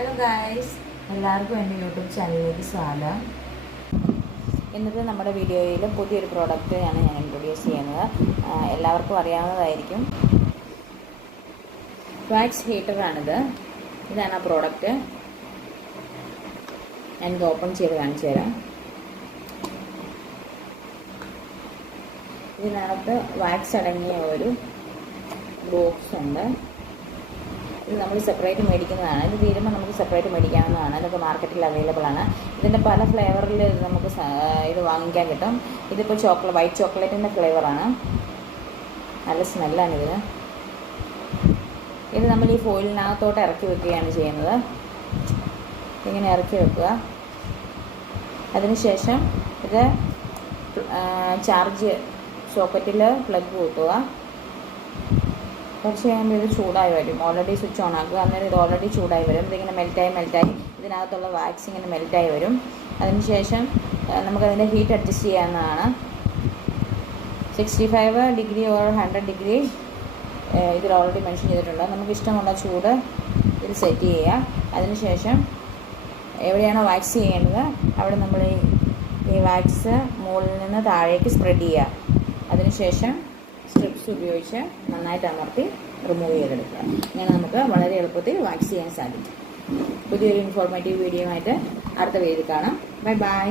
Hello guys, എല്ലാവർക്കും എൻ്റെ YouTube ചാനലിലേക്ക് സ്വാഗതം. ഇന്നത്തെ നമ്മുടെ വീഡിയോയിൽ പുതിയൊരു പ്രോഡക്റ്റാണ് ഞാൻ ഇൻട്രൊഡ്യൂസ് ചെയ്യുന്നത്. എല്ലാവർക്കും അറിയാവുന്നതായിരിക്കും. വാക്സ് ഹീറ്ററാണിത്. ഇതാണ് ആ പ്രോഡക്റ്റ്. ഞാനിത് ഓപ്പൺ ചെയ്ത് കാണിച്ചു തരാം. ഇതിനകത്ത് വാക്സ് അടങ്ങിയ ഒരു ബോക്സ് ഉണ്ട്. ഇത് നമ്മൾ സെപ്പറേറ്റ് മേടിക്കുന്നതാണ്. ഇത് തീരുമ്പോൾ നമുക്ക് സെപ്പറേറ്റ് മേടിക്കാവുന്നതാണ്. ഇതൊക്കെ മാർക്കറ്റിൽ അവൈലബിൾ ആണ്. ഇതിൻ്റെ പല ഫ്ലേവറിൽ നമുക്ക് ഇത് വാങ്ങിക്കാൻ കിട്ടും. ഇതിപ്പോൾ വൈറ്റ് ചോക്ലേറ്റിൻ്റെ ഫ്ലേവറാണ്. നല്ല സ്മെല്ലാണ് ഇതിന്. ഇത് നമ്മൾ ഈ ഫോയിലിനകത്തോട്ട് ഇറക്കി വെക്കുകയാണ് ചെയ്യുന്നത്. ഇങ്ങനെ ഇറക്കി വെക്കുക. അതിനുശേഷം ഇത് ചാർജ് സോക്കറ്റിൽ പ്ലഗ് കൂട്ടുക. കുറച്ച് കഴിയുമ്പോൾ ഇത് ചൂടായി വരും. ഓൾറെഡി സ്വിച്ച് ഓൺ ആക്കുക. അന്നേരം ഇത് ഓൾറെഡി ചൂടായി വരും. ഇതിങ്ങനെ മെൽറ്റായി ഇതിനകത്തുള്ള വാക്സ് ഇങ്ങനെ മെൽറ്റായി വരും. അതിനുശേഷം നമുക്കതിൻ്റെ ഹീറ്റ് അഡ്ജസ്റ്റ് ചെയ്യാവുന്നതാണ്. 65 ഡിഗ്രി ഓർ 100 ഡിഗ്രി ഇതിൽ ഓൾറെഡി മെൻഷൻ ചെയ്തിട്ടുണ്ട്. നമുക്ക് ഇഷ്ടമുള്ള ചൂട് ഇത് സെറ്റ് ചെയ്യുക. അതിനുശേഷം എവിടെയാണോ വാക്സ് ചെയ്യേണ്ടത് അവിടെ നമ്മൾ ഈ വാക്സ് മുകളിൽ നിന്ന് താഴേക്ക് സ്പ്രെഡ് ചെയ്യുക. അതിനുശേഷം സ്ട്രിപ്സ് ഉപയോഗിച്ച് നന്നായിട്ട് അമർത്തി റിമൂവ് ചെയ്തെടുക്കുക. അങ്ങനെ നമുക്ക് വളരെ എളുപ്പത്തിൽ വാക്സ് ചെയ്യാൻ സാധിക്കും. പുതിയൊരു ഇൻഫോർമേറ്റീവ് വീഡിയോ ആയിട്ട് അടുത്ത വീഡിയോയിൽ കാണാം. ബൈ.